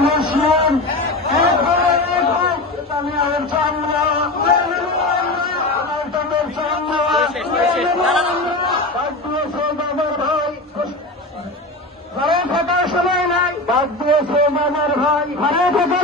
মুসলিম ইতালিয়ানের চামড়া বাদ দিয়েছে মামার ভাই ঘরে থাকার সময় নাই বাদ দিয়েছে মামার ভাই ঘরে থাকার